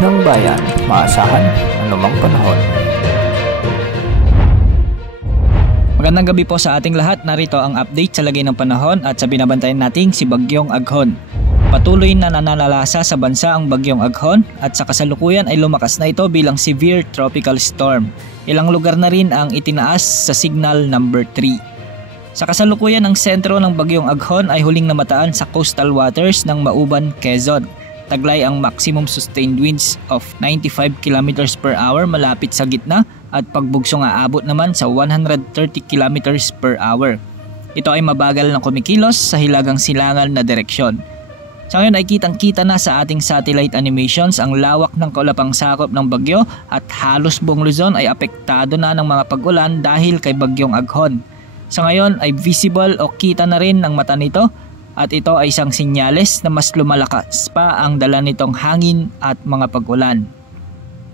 ng bayan, maasahan anumang panahon. Magandang gabi po sa ating lahat. Narito ang update sa lagay ng panahon at sa binabantayan nating si Bagyong Aghon. Patuloy na nananalasa sa bansa ang Bagyong Aghon at sa kasalukuyan ay lumakas na ito bilang severe tropical storm. Ilang lugar na rin ang itinaas sa signal number 3. Sa kasalukuyan, ang sentro ng Bagyong Aghon ay huling namataan sa coastal waters ng Mauban, Quezon. Taglay ang maximum sustained winds of 95 km per hour malapit sa gitna at pagbugsong aabot naman sa 130 km per hour. Ito ay mabagal na kumikilos sa hilagang silangan na direksyon. Sa ngayon ay kitang-kita na sa ating satellite animations ang lawak ng kaulapang sakop ng bagyo at halos buong Luzon ay apektado na ng mga pag-ulan dahil kay Bagyong Aghon. Sa ngayon ay visible o kita na rin ng mata nito at ito ay isang sinyales na mas lumalakas pa ang dala nitong hangin at mga pag-ulan.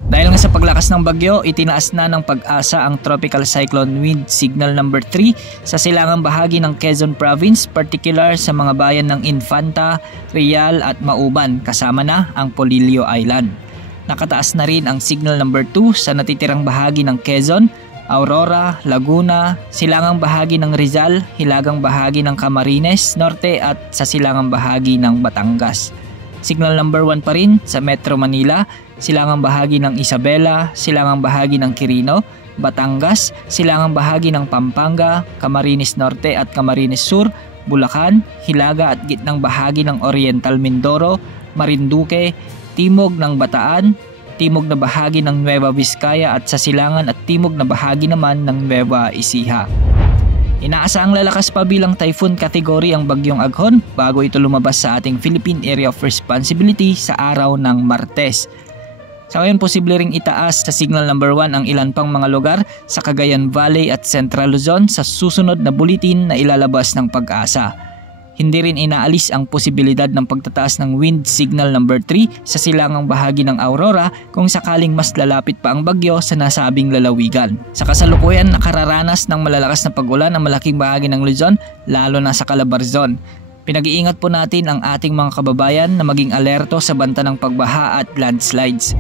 Dahil nga sa paglakas ng bagyo, itinaas na ng Pag-asa ang tropical cyclone wind signal number 3 sa silangang bahagi ng Quezon Province, particular sa mga bayan ng Infanta, Real at Mauban, kasama na ang Polillo Island. Nakataas na rin ang signal number 2 sa natitirang bahagi ng Quezon, Aurora, Laguna, silangang bahagi ng Rizal, hilagang bahagi ng Camarines Norte at sa silangang bahagi ng Batangas. Signal number 1 pa rin sa Metro Manila, silangang bahagi ng Isabela, silangang bahagi ng Quirino, Batangas, silangang bahagi ng Pampanga, Camarines Norte at Camarines Sur, Bulacan, hilaga at gitnang bahagi ng Oriental Mindoro, Marinduque, timog ng Bataan, timog na bahagi ng Nueva Vizcaya at sa silangan at timog na bahagi naman ng Nueva Ecija. Inaasahang lalakas pa bilang typhoon category ang Bagyong Aghon bago ito lumabas sa ating Philippine Area of Responsibility sa araw ng Martes. Sa ngayon, posible ring itaas sa signal number 1 ang ilan pang mga lugar sa Cagayan Valley at Central Luzon sa susunod na bulletin na ilalabas ng Pag-asa. Hindi rin inaalis ang posibilidad ng pagtataas ng wind signal number 3 sa silangang bahagi ng Aurora kung sakaling mas lalapit pa ang bagyo sa nasabing lalawigan. Sa kasalukuyan, nakararanas ng malalakas na pag-ulan ang malaking bahagi ng Luzon, lalo na sa Calabarzon. Pinag-iingat po natin ang ating mga kababayan na maging alerto sa banta ng pagbaha at landslides.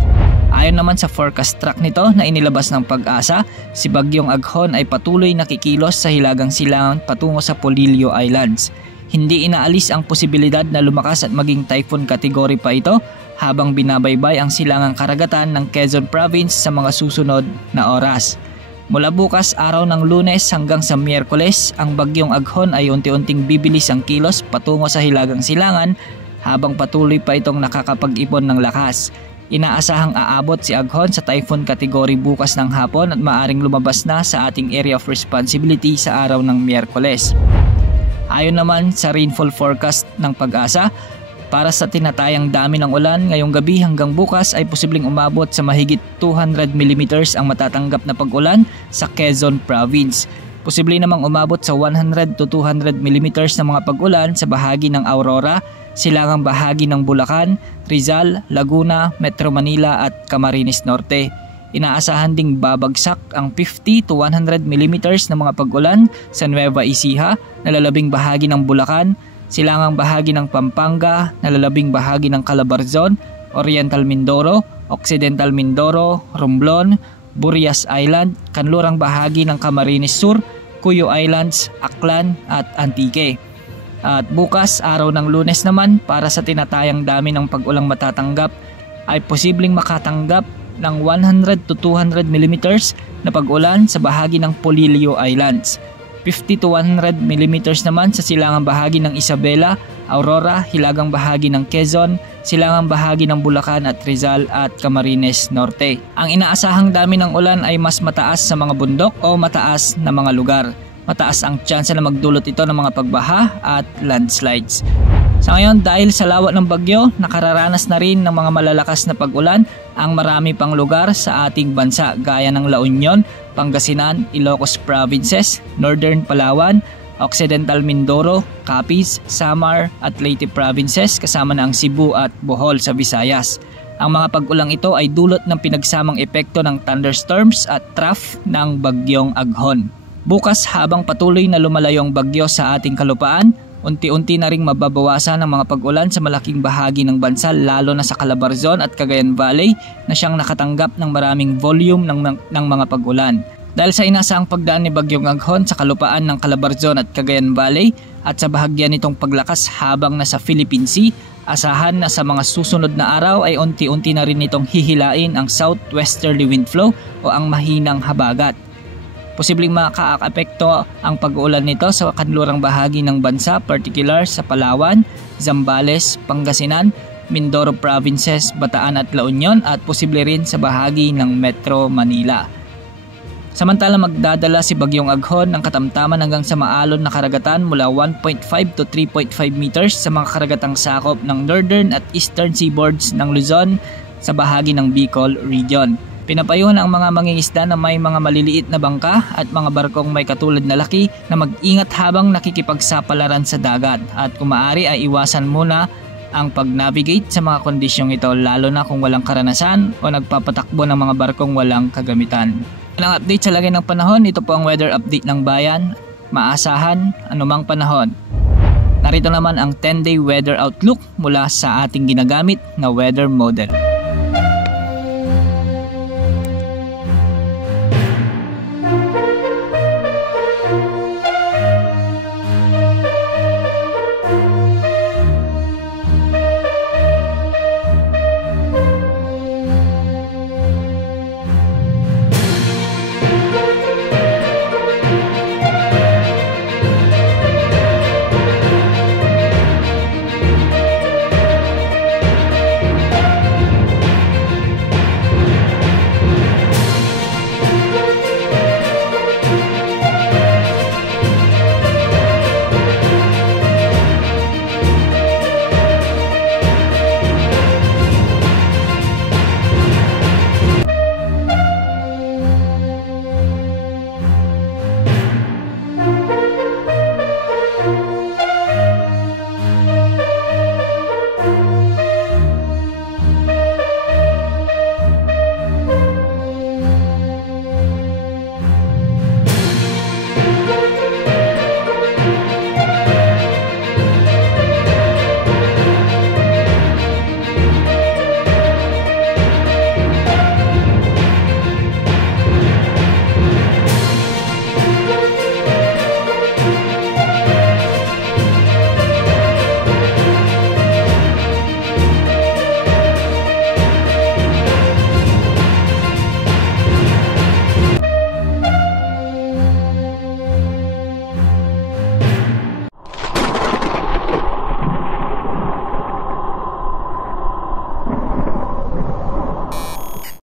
Ayon naman sa forecast track nito na inilabas ng Pag-asa, si Bagyong Aghon ay patuloy nakikilos sa hilagang silangan patungo sa Polillo Islands. Hindi inaalis ang posibilidad na lumakas at maging typhoon category pa ito habang binabaybay ang silangang karagatan ng Quezon Province sa mga susunod na oras. Mula bukas araw ng Lunes hanggang sa Miyerkules, ang Bagyong Aghon ay unti-unting bibilis ang kilos patungo sa hilagang silangan habang patuloy pa itong nakakapag-ipon ng lakas. Inaasahang aabot si Aghon sa typhoon category bukas ng hapon at maaring lumabas na sa ating area of responsibility sa araw ng Miyerkules. Ayon naman sa rainfall forecast ng Pag-asa, para sa tinatayang dami ng ulan ngayong gabi hanggang bukas ay posibleng umabot sa mahigit 200 mm ang matatanggap na pag-ulan sa Quezon Province. Posible namang umabot sa 100 to 200 mm na mga pag-ulan sa bahagi ng Aurora, silangang bahagi ng Bulacan, Rizal, Laguna, Metro Manila at Camarines Norte. Inaasahan ding babagsak ang 50 to 100 mm na mga pag-ulan sa Nueva Ecija, nalalabing bahagi ng Bulacan, silangang bahagi ng Pampanga, nalalabing bahagi ng Calabarzon, Oriental Mindoro, Occidental Mindoro, Romblon, Burias Island, kanlurang bahagi ng Camarines Sur, Cuyo Islands, Aklan at Antique. At bukas, araw ng Lunes naman, para sa tinatayang dami ng pag-ulang matatanggap, ay posibleng makatanggap ng 100 to 200 mm na pag-ulan sa bahagi ng Polillo Islands. 50 to 100 mm naman sa silangang bahagi ng Isabela, Aurora, hilagang bahagi ng Quezon, silangang bahagi ng Bulacan at Rizal at Camarines Norte. Ang inaasahang dami ng ulan ay mas mataas sa mga bundok o mataas na mga lugar. Mataas ang tsansa na magdulot ito ng mga pagbaha at landslides. Sa ngayon, dahil sa lawak ng bagyo, nakararanas na rin ng mga malalakas na pag-ulan ang marami pang lugar sa ating bansa gaya ng La Union, Pangasinan, Ilocos Provinces, Northern Palawan, Occidental Mindoro, Capiz, Samar at Leyte Provinces kasama na ang Cebu at Bohol sa Visayas. Ang mga pag-ulang ito ay dulot ng pinagsamang epekto ng thunderstorms at trough ng Bagyong Aghon. Bukas habang patuloy na lumalayo ang bagyo sa ating kalupaan, Unti-unti na ring mababawasan ang mga pag-ulan sa malaking bahagi ng bansa lalo na sa Calabarzon at Cagayan Valley na siyang nakatanggap ng maraming volume ng mga pag-ulan. Dahil sa inaasahang pagdaan ni Bagyong Aghon sa kalupaan ng Calabarzon at Cagayan Valley at sa bahagyan nitong paglakas habang nasa Philippine Sea, asahan na sa mga susunod na araw ay unti-unti na rin nitong hihilain ang southwesterly wind flow o ang mahinang habagat. Posibleng makaapekto ang pag-uulan nito sa kanlurang bahagi ng bansa, particular sa Palawan, Zambales, Pangasinan, Mindoro Provinces, Bataan at La Union at posible rin sa bahagi ng Metro Manila. Samantala magdadala si Bagyong Aghon ng katamtaman hanggang sa maalon na karagatan mula 1.5 to 3.5 meters sa mga karagatang sakop ng northern at eastern seaboards ng Luzon sa bahagi ng Bicol Region. Pinapayuhan ang mga mangingisda na may mga maliliit na bangka at mga barkong may katulad na laki na mag-ingat habang nakikipagsapalaran sa dagat at kung maaari ay iwasan muna ang pag-navigate sa mga kondisyong ito lalo na kung walang karanasan o nagpapatakbo ng mga barkong walang kagamitan. Walang update sa lagay ng panahon, ito po ang weather update ng bayan. Maasahan anumang panahon. Narito naman ang 10-day weather outlook mula sa ating ginagamit na weather model.